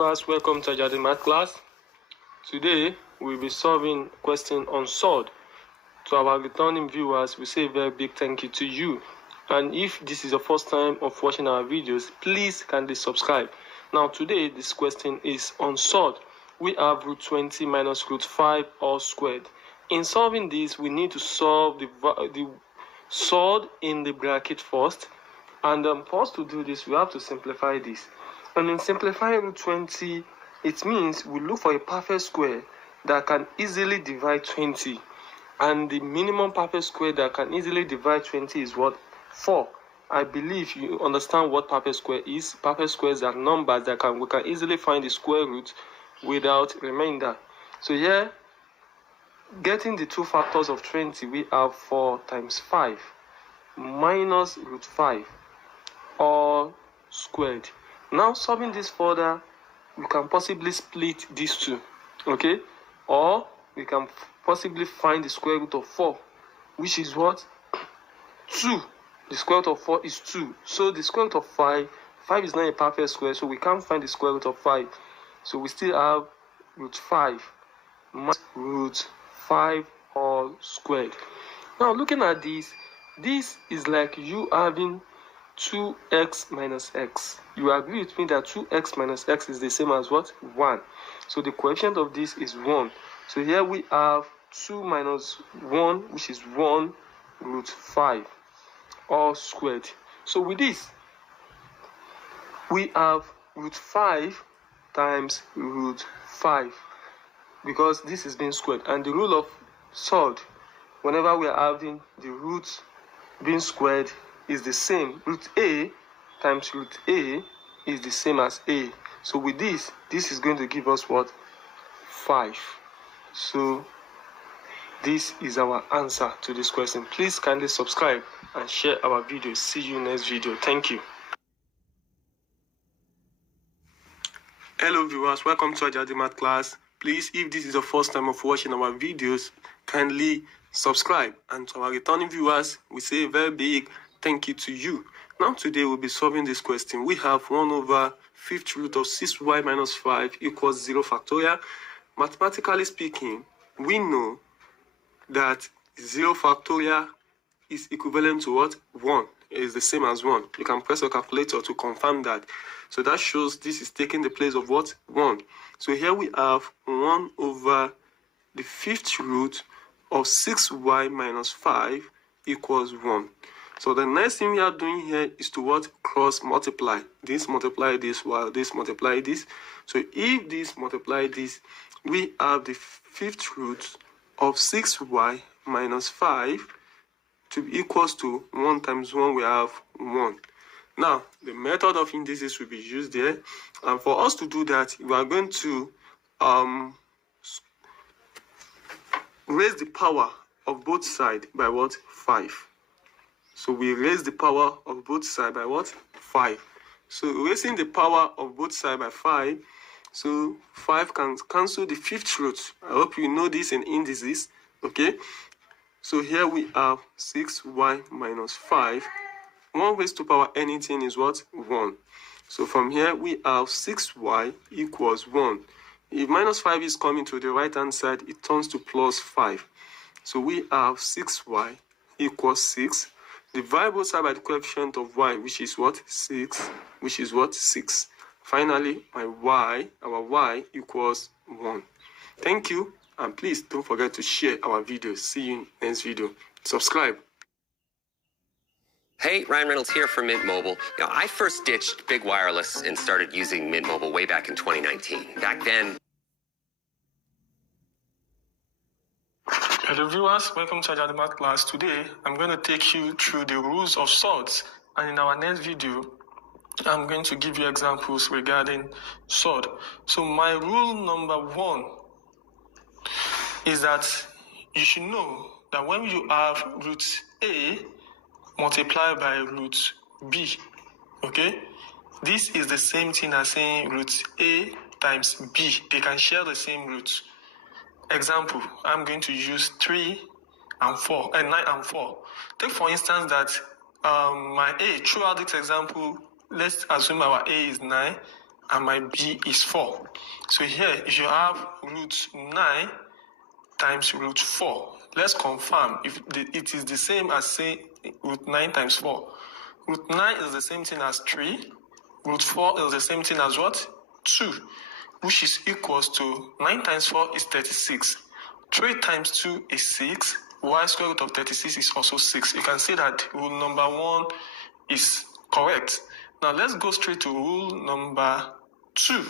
Class, welcome to the math class. Today we'll be solving a question on sword. To our returning viewers, we say a very big thank you to you. And if this is your first time of watching our videos, please kindly subscribe. Now today this question is on sword. We have root 20 minus root 5 all squared. In solving this, we need to solve the sword in the bracket first. And for us to do this, we have to simplify this. And in simplifying root 20, it means we look for a perfect square that can easily divide 20. And the minimum perfect square that can easily divide 20 is what? 4. I believe you understand what perfect square is. Perfect squares are numbers that we can easily find the square root without remainder. So here, getting the two factors of 20, we have 4 times 5 minus root 5 all squared. Now solving this further, we can possibly split these two, okay? Or we can possibly find the square root of 4, which is what? 2. The square root of 4 is 2. So the square root of 5 is not a perfect square, so we can't find the square root of 5. So we still have root 5 minus root 5 all squared. Now looking at this is like you having 2x minus x. You agree with me that 2x minus x is the same as what? 1. So the coefficient of this is 1. So here we have 2 minus 1, which is 1 root 5 all squared. So with this, we have root 5 times root 5, because this is being squared. And the rule of sword, whenever we are having the roots being squared, is the same. Root a times root a is the same as a. So with this is going to give us what? 5. So this is our answer to this question. Please kindly subscribe and share our videos. See you next video. Thank you. Hello viewers, welcome to Ajadi Math class. Please, if this is the first time of watching our videos, kindly subscribe. And to our returning viewers, we say a very big thank you to you. Now today we'll be solving this question. We have 1 over 5th root of 6y minus 5 equals 0 factorial. Mathematically speaking, we know that 0 factorial is equivalent to what? 1. It is the same as 1. You can press your calculator to confirm that. So that shows this is taking the place of what? 1. So here we have 1 over the 5th root of 6y minus 5 equals 1. So the next thing we are doing here is to what? Cross multiply. This multiply this while this multiply this. So if this multiply this, we have the 5th root of 6y minus 5 to be equals to 1 times 1, we have 1. Now, the method of indices will be used there. And for us to do that, we are going to raise the power of both sides by what? 5. So we raise the power of both sides by what? 5. So raising the power of both sides by 5, so 5 can cancel the 5th root. I hope you know this in indices, okay? So here we have 6y minus 5. 1 raised to power anything is what? 1. So from here we have 6y equals 1. If minus 5 is coming to the right hand side, it turns to plus 5. So we have 6y equals 6. Divide both sides by the coefficient of y, which is what? 6, which is what? 6. Finally, our y equals 1. Thank you, and please don't forget to share our videos. See you in the next video. Subscribe. Hey, Ryan Reynolds here from Mint Mobile. I first ditched big wireless and started using Mint Mobile way back in 2019. Back then... Hello viewers, welcome to Ajadi Math class. Today, I'm going to take you through the rules of swords. And in our next video, I'm going to give you examples regarding sword. So my rule number 1 is that you should know that when you have root A multiplied by root B, okay, this is the same thing as saying root A times B. They can share the same root. Example, I'm going to use 3 and 4, 9 and 4. Take for instance that my A, throughout this example, let's assume our A is 9 and my b is 4. So here, if you have root 9 times root 4, let's confirm if it is the same as saying root 9 times 4. Root 9 is the same thing as 3. Root 4 is the same thing as what? 2, which is equals to 9 times 4 is 36. 3 times 2 is 6, while square root of 36 is also 6. You can see that rule number 1 is correct. Now let's go straight to rule number 2.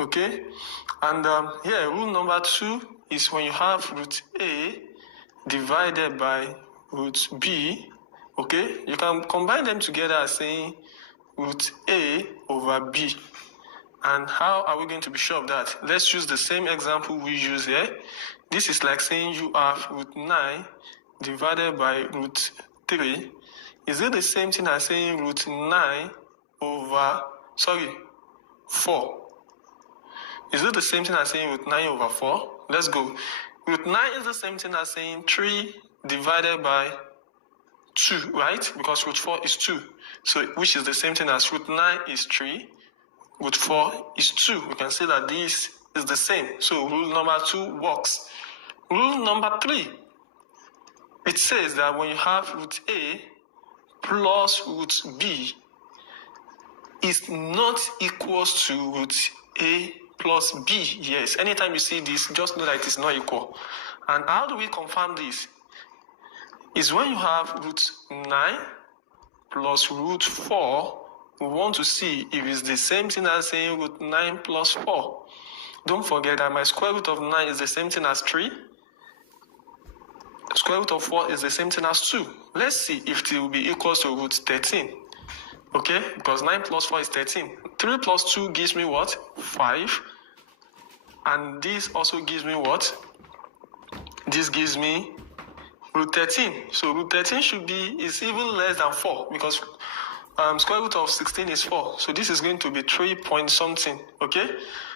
Okay? And here, rule number 2 is when you have root a divided by root b. Okay? You can combine them together as saying root a over b. And how are we going to be sure of that? Let's use the same example we use here. This is like saying you have root 9 divided by root 3. Is it the same thing as saying root 9 over, 4? Is it the same thing as saying root 9 over 4? Let's go. Root 9 is the same thing as saying 3 divided by 2, right? Because root 4 is 2. So, which is the same thing as root 9 is 3. Root 4 is 2. We can see that this is the same. So rule number 2 works. Rule number 3. It says that when you have root A plus root B is not equals to root A plus B. Yes, anytime you see this, just know that it is not equal. And how do we confirm this? Is when you have root 9 plus root 4, we want to see if it's the same thing as saying root 9 plus 4. Don't forget that my square root of 9 is the same thing as 3. Square root of 4 is the same thing as 2. Let's see if it will be equal to root 13. Okay, because 9 plus 4 is 13. 3 plus 2 gives me what? 5. And this also gives me what? This gives me root 13. So root 13 is even less than 4 because square root of 16 is 4. So this is going to be 3 point something. Okay?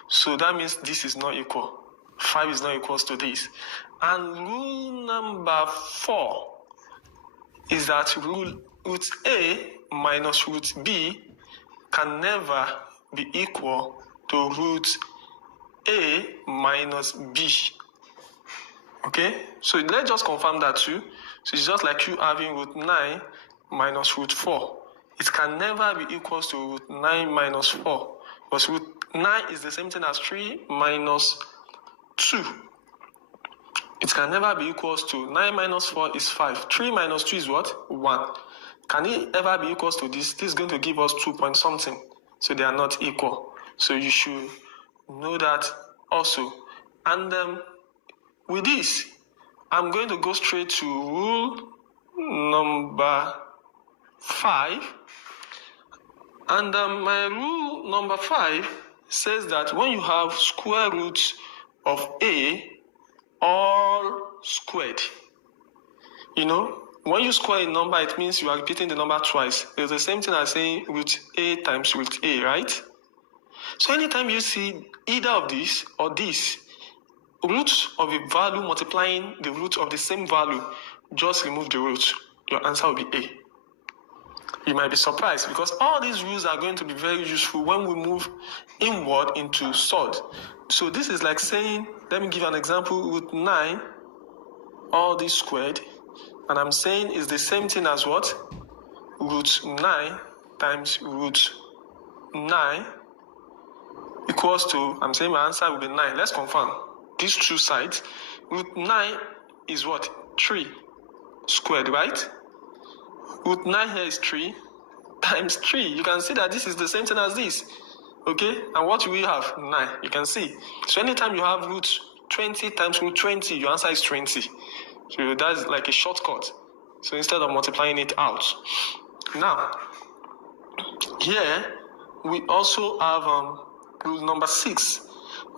So that means this is not equal. 5 is not equal to this. And rule number 4 is that root A minus root B can never be equal to root A minus B. Okay? So let's just confirm that too. So it's just like you having root 9 minus root 4. It can never be equal to root 9 minus 4. Because root 9 is the same thing as 3 minus 2. It can never be equal to 9 minus 4 is 5. 3 minus 2 is what? 1. Can it ever be equal to this? This is going to give us 2 point something. So they are not equal. So you should know that also. And with this, I'm going to go straight to rule number 5. And my rule number 5 says that when you have square root of A all squared, when you square a number, it means you are repeating the number twice. It's the same thing as saying root A times root A, right? So anytime you see either of this or this, root of a value multiplying the root of the same value, just remove the root. Your answer will be A. You might be surprised because all these rules are going to be very useful when we move inward into surds. So this is like saying, let me give an example, root 9, all this squared, and I'm saying is the same thing as what? Root 9 times root 9 equals to, I'm saying my answer will be 9. Let's confirm. These two sides, root 9 is what? 3 squared, right? Root 9 here is 3 times 3. You can see that this is the same thing as this. Okay? And what do we have? 9. You can see. So anytime you have root 20 times root 20, your answer is 20. So that's like a shortcut. So instead of multiplying it out. Now, here we also have rule number 6.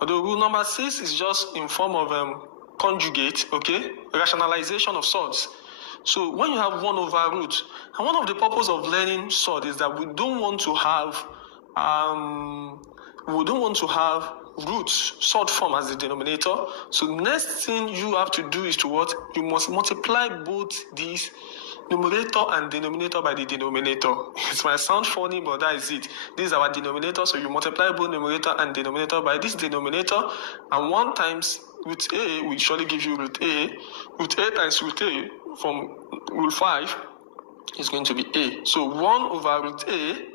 Although rule number 6 is just in form of conjugate, okay? Rationalization of surds. So when you have 1 over root, and one of the purpose of learning surd is that we don't want to have roots, surd form as the denominator. So next thing you have to do is to what? You must multiply both these numerator and denominator by the denominator. It might sound funny, but that is it. This is our denominator, so you multiply both numerator and denominator by this denominator, and 1 times root a will surely give you root a. Root a times root a from rule 5 is going to be a. So 1 over root a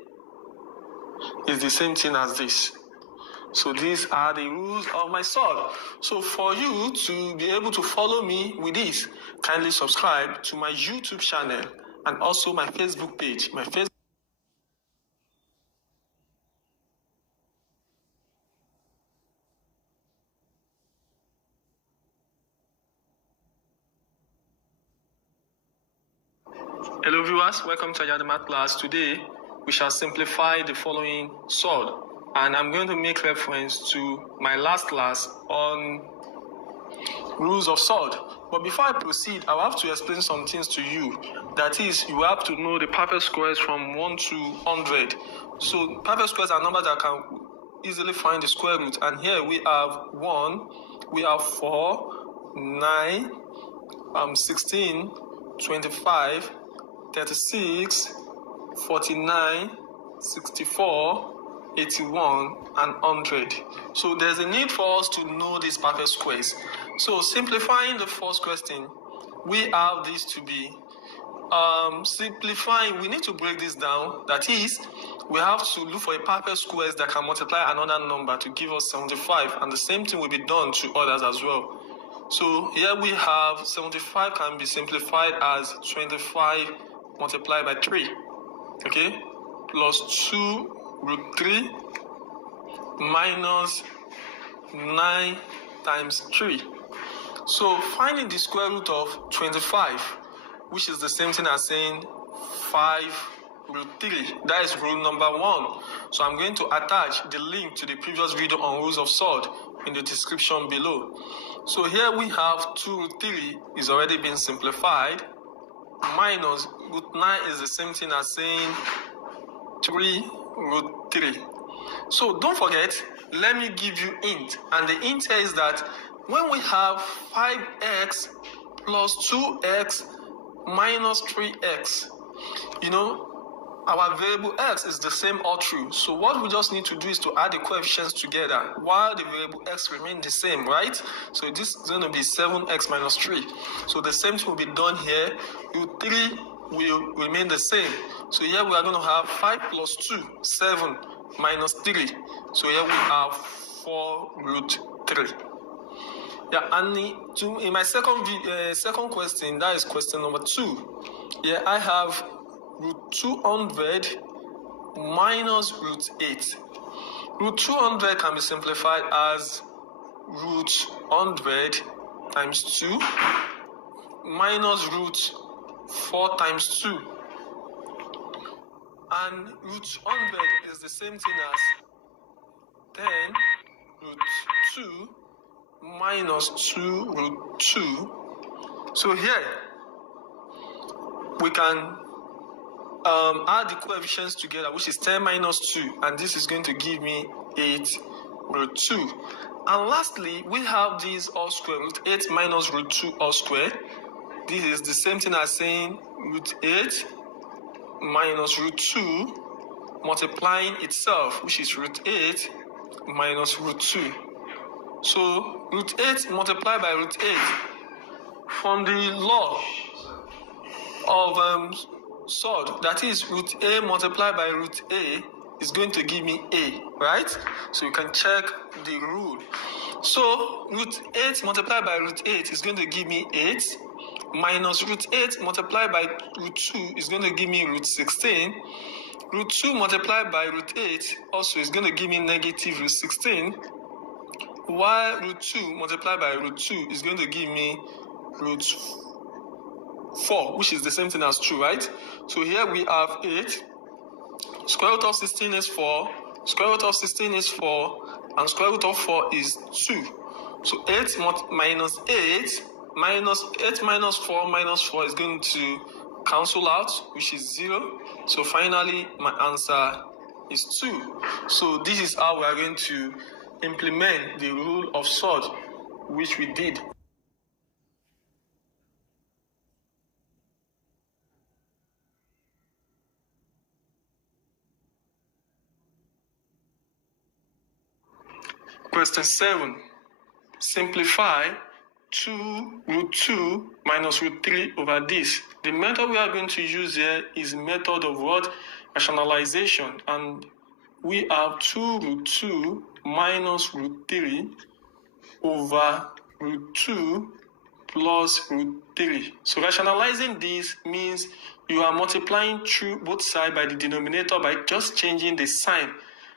is the same thing as this. So these are the rules of my sword. So for you to be able to follow me with this, kindly subscribe to my YouTube channel and also my Facebook page. Hello viewers, welcome to the math class. Today we shall simplify the following sword, and I'm going to make reference to my last class on rules of sword. But before I proceed, I have to explain some things to you. That is, you have to know the perfect squares from 1 to 100. So perfect squares are numbers that can easily find the square root, and here we have 1, we have 4, 9, 16, 25, 36, 49, 64, 81, and 100. So there's a need for us to know these perfect squares. So simplifying the first question, we have this to be simplifying. We need to break this down. That is, we have to look for a perfect squares that can multiply another number to give us 75, and the same thing will be done to others as well. So here we have 75 can be simplified as 25 multiplied by 3, okay, plus 2 root 3 minus 9 times 3. So finding the square root of 25, which is the same thing as saying 5 root 3. That is rule number 1. So I'm going to attach the link to the previous video on rules of sword in the description below. So here we have 2 root 3 is already been simplified, minus root 9 is the same thing as saying 3 root 3. So don't forget, let me give you hint, and the hint here is that when we have 5x plus 2x minus 3x, our variable x is the same all through. So what we just need to do is to add the coefficients together while the variable x remain the same, right? So this is going to be 7x minus 3. So the same thing will be done here. Root 3 will remain the same. So here we are going to have 5 plus 2, 7 minus 3. So here we have 4 root 3. Yeah, and in my second question, that is question number 2. Here I have root 200 minus root 8. Root 200 can be simplified as root 100 times 2 minus root 4 times 2. And root 100 is the same thing as 10 root 2 minus 2 root 2. So here we can add the coefficients together, which is 10 minus 2, and this is going to give me 8 root 2. And lastly, we have this all square, root 8 minus root 2 all square. This is the same thing as saying root 8 minus root 2 multiplying itself, which is root 8 minus root 2. So root 8 multiplied by root 8, from the law of sword, that is root a multiplied by root a is going to give me a, right? So you can check the rule. So root 8 multiplied by root 8 is going to give me 8, minus root 8 multiplied by root 2 is going to give me root 16. Root 2 multiplied by root 8 also is going to give me negative root 16, while root 2 multiplied by root 2 is going to give me root 4, which is the same thing as 2, right? So here we have 8, square root of 16 is 4, square root of 16 is 4, and square root of 4 is 2. So 8 minus 8 minus 8 minus 4 minus 4 is going to cancel out, which is 0. So finally my answer is 2. So this is how we are going to implement the rule of sword, which we did. Question 7. Simplify 2 root 2 minus root 3 over this. The method we are going to use here is method of what? Rationalization. And we have 2 root 2 minus root 3 over root 2 plus root 3. So rationalizing this means you are multiplying through both sides by the denominator by just changing the sign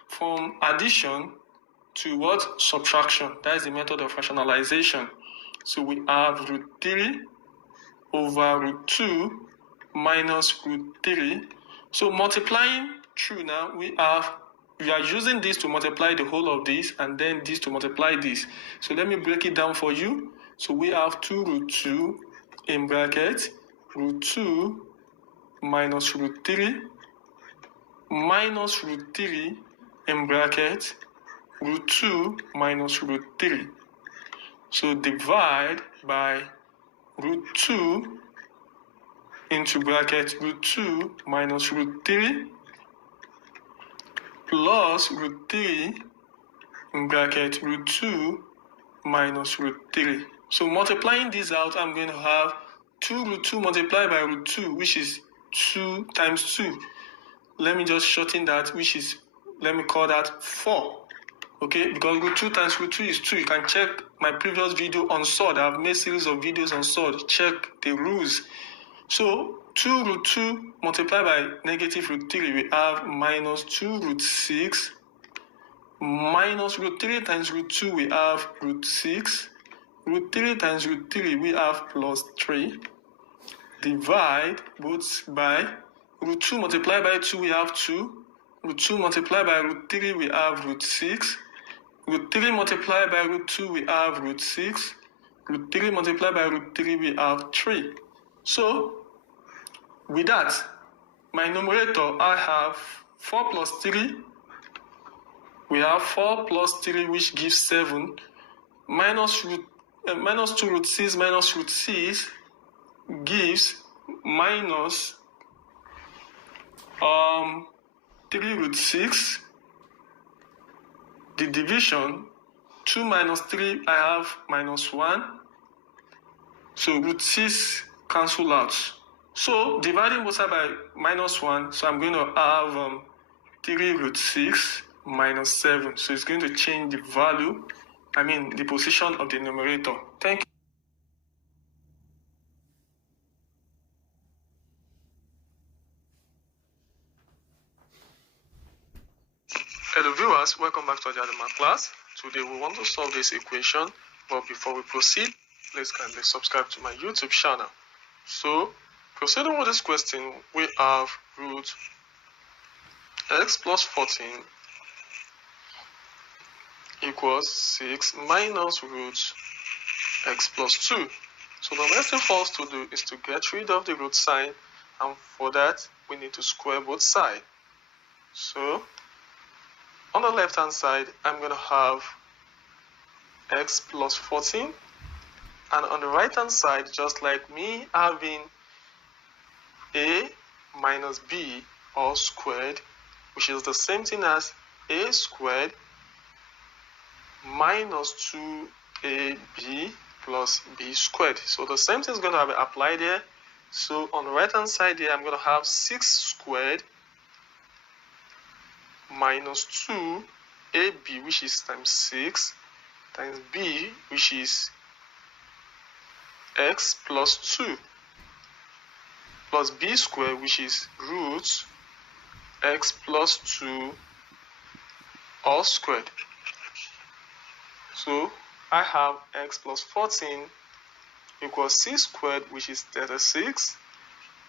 from addition to what? Subtraction. That is the method of rationalization. So we have root 3 over root 2 minus root 3. So multiplying through now, we are using this to multiply the whole of this and then this to multiply this. So let me break it down for you. So we have 2 root 2 in bracket root 2 minus root 3 minus root 3 in bracket root 2 minus root 3. So divide by root 2 into bracket root 2 minus root 3 plus root 3 in bracket root 2 minus root 3. So multiplying this out, I'm going to have 2 root 2 multiplied by root 2, which is 2 times 2. Let me just shorten that, which is, let me call that 4. Okay, because root 2 times root 2 is 2. You can check my previous video on Surds. I've made series of videos on Surds. Check the rules. So 2 root 2 multiplied by negative root 3, we have minus 2 root 6 minus root 3 times root 2, we have root 6. Root 3 times root 3, we have plus 3. Divide both by root 2 multiplied by 2, we have 2. Root 2 multiplied by root 3, we have root 6. Root 3 multiplied by root 2, we have root 6. Root 3 multiplied by root 3, we have 3. So, with that, my numerator, I have 4 plus 3. We have 4 plus 3, which gives 7. Minus 2 root 6 minus root 6 gives minus 3 root 6. The division, 2 minus 3, I have minus 1. So root 6 cancel out. So dividing both sides by minus 1, so I'm going to have 3 root 6 minus 7. So it's going to change the value, the position of the numerator. Thank you. Hello viewers, welcome back to the math class. Today we want to solve this equation, but before we proceed, please kindly subscribe to my YouTube channel. So, proceeding with this question, we have root x plus 14 equals 6 minus root x plus 2. So the next thing for us to do is to get rid of the root sign, and for that we need to square both sides. So on the left hand side, I'm going to have x plus 14, and on the right hand side, just like me having a minus b all squared, which is the same thing as a squared minus 2ab plus b squared. So the same thing is going to have applied here. So on the right hand side here, I'm going to have 6 squared minus 2ab, which is times 6, times b, which is x plus 2, plus b squared, which is root x plus 2 all squared. So I have x plus 14 equals 6 squared, which is 36,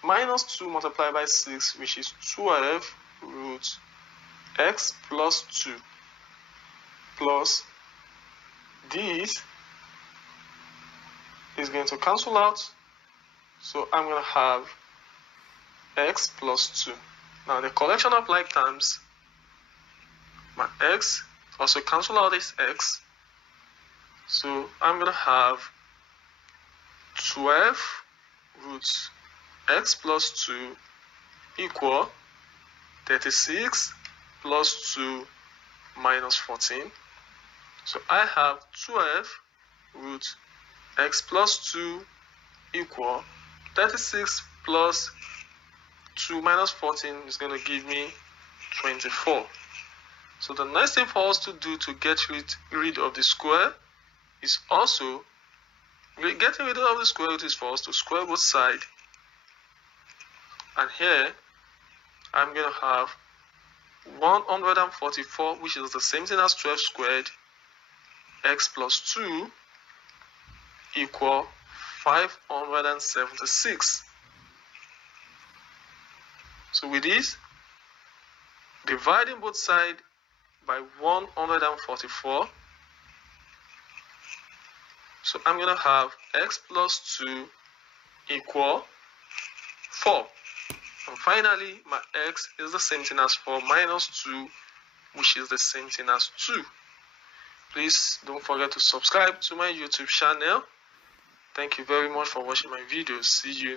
minus 2 multiplied by 6, which is 12 root x plus 2, plus this is going to cancel out. So I'm going to have x plus 2. Now the collection of like terms, my x also cancel out this x. So I'm going to have 12 root x plus 2 equal 36 plus 2 minus 14. So I have 12 root x plus 2 equal 36 plus 2 minus 14 is going to give me 24. So the next thing for us to do to get rid of the square is also, getting rid of the square root is for us to square both sides. And here, I'm going to have 144, which is the same thing as 12 squared, x plus 2 equal 576. So with this, dividing both sides by 144, so I'm going to have x plus 2 equal 4. And finally, my x is the same thing as 4 minus 2, which is the same thing as 2. Please don't forget to subscribe to my YouTube channel. Thank you very much for watching my videos. See you.